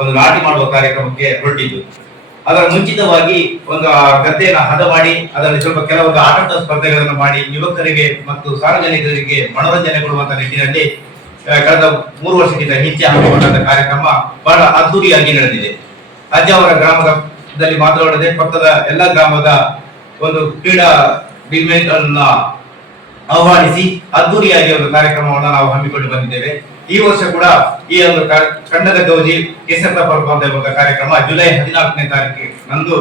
ಒಂದು ನಾಟಿ ಮಾಡುವ ಕಾರ್ಯಕ್ರಮಕ್ಕೆ ಹೊರಟಿದ್ದು. ಅದರ ಮುಂಚಿತವಾಗಿ ಒಂದು ಗದ್ದೆಯನ್ನ ಹದ ಮಾಡಿ, ಅದರಲ್ಲಿ ಸ್ವಲ್ಪ ಕೆಲವೊಂದು ಆಟದ ಸ್ಪರ್ಧೆಗಳನ್ನು ಮಾಡಿ, ಯುವಕರಿಗೆ ಮತ್ತು ಸಾರ್ವಜನಿಕರಿಗೆ ಮನೋರಂಜನೆ ಕೊಡುವಂತಹ ನಿಟ್ಟಿನಲ್ಲಿ ಕಳೆದ ಮೂರು ವರ್ಷಕ್ಕಿಂತ ಹೆಚ್ಚು ಹಮ್ಮಿಕೊಂಡಂತ ಕಾರ್ಯಕ್ರಮ ಬಹಳ ಅದ್ದೂರಿಯಾಗಿ ನಡೆದಿದೆ. ಅಜ್ಜಾವರ ಗ್ರಾಮದಲ್ಲಿ ಮಾತನಾಡದೆ ಪಕ್ಕದ ಎಲ್ಲ ಗ್ರಾಮದ ಒಂದು ಕ್ರೀಡಾ ಅನ್ನ ಆಹ್ವಾನಿಸಿ ಅದ್ದೂರಿಯಾಗಿ ಒಂದು ಕಾರ್ಯಕ್ರಮವನ್ನು ನಾವು ಹಮ್ಮಿಕೊಂಡು ಬಂದಿದ್ದೇವೆ. ಈ ವರ್ಷ ಕೂಡ ಈ ಒಂದು ಕನ್ನಡ ಗೌಜಿ ಕೇಸರ ಪರ್ವ ಅಂತ ಎಂಬ ಕಾರ್ಯಕ್ರಮ ಜುಲೈ ಹದಿನಾಲ್ಕನೇ ತಾರೀಕಿನಂದು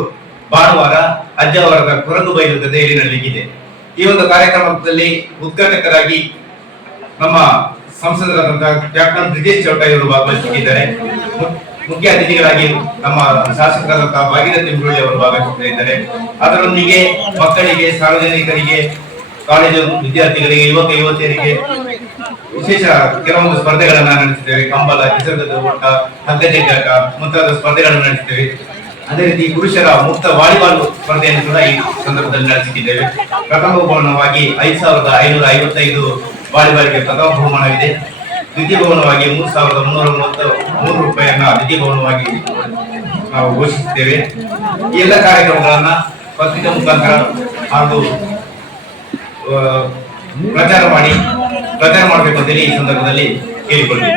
ಭಾನುವಾರ ಅಜ್ಜವರದ ಕೊರಗು ಬೈಲು ಗದ್ದೆಯಲ್ಲಿ ನಡೆಯಲಿದೆ ಈ ಒಂದು ಕಾರ್ಯಕ್ರಮದಲ್ಲಿ ಉದ್ಘಾಟಕರಾಗಿ ನಮ್ಮ ಸಂಸದರಾದಂತಹ ಕ್ಯಾಪ್ಟನ್ ಬ್ರಿಜೇಶ್ ಚೌಟ ಇವರು ಭಾಗವಹಿಸುತ್ತಿದ್ದಾರೆ ಮುಖ್ಯ ಅತಿಥಿಗಳಾಗಿ ನಮ್ಮ ಶಾಸಕರಾದಂತಹ ಭಾಗೀರಥಿ ಮುರುಳಿ ಅವರು ಭಾಗವಹಿಸುತ್ತಿದ್ದಾರೆ ಅದರೊಂದಿಗೆ ಮಕ್ಕಳಿಗೆ, ಸಾರ್ವಜನಿಕರಿಗೆ ಕಾಲೇಜು ವಿದ್ಯಾರ್ಥಿಗಳಿಗೆ, ಯುವಕ, ಯುವತಿಯರಿಗೆ ವಿಶೇಷ ಕೆಲವೊಂದು ಸ್ಪರ್ಧೆಗಳನ್ನ ನಡೆಸಿದ್ದೇವೆ. ಕಂಬಲ ಹೆಸರದ ಓಟ, ಹಗ್ಗಜಗ್ಗಾಟ ಮುಂತಾದ ಸ್ಪರ್ಧೆಗಳನ್ನು ನಡೆಸಿದ್ದೇವೆ. ಅದೇ ರೀತಿ ಪುರುಷರ ಮುಕ್ತ ವಾಲಿಬಾಲ್ ಸ್ಪರ್ಧೆಯನ್ನು ಕೂಡ ಈ ಸಂದರ್ಭದಲ್ಲಿ ನಡೆಸುತ್ತಿದ್ದೇವೆ ಪ್ರಥಮ ಬಹುಮಾನವಾಗಿ ಐದು ಸಾವಿರದ ಐನೂರ ಐವತ್ತೈದು ವಾಲಿಬಾಲ್ಗೆ ಪ್ರಥಮ ಬಹುಮಾನವಿದೆ. ದ್ವಿತೀಯ ಭವನವಾಗಿ ಮೂರು ಸಾವಿರದ ಮುನ್ನೂರ ಮೂವತ್ತ ಮೂರು ರೂಪಾಯಿಯನ್ನ ದ್ವಿತೀಯ ಭವನವಾಗಿ ನಾವು ಘೋಷಿಸುತ್ತೇವೆ ಈ ಎಲ್ಲ ಕಾರ್ಯಕ್ರಮಗಳನ್ನ ಪತ್ರಿಕಾ ಮುಖಾಂತರ ಹಾಗೂ ಪ್ರಚಾರ ಮಾಡಿ ಪ್ರಚಾರ ಮಾಡಬೇಕು ಅಂತೇಳಿ ಈ ಸಂದರ್ಭದಲ್ಲಿ ಕೇಳಿಕೊಳ್ಳಿ.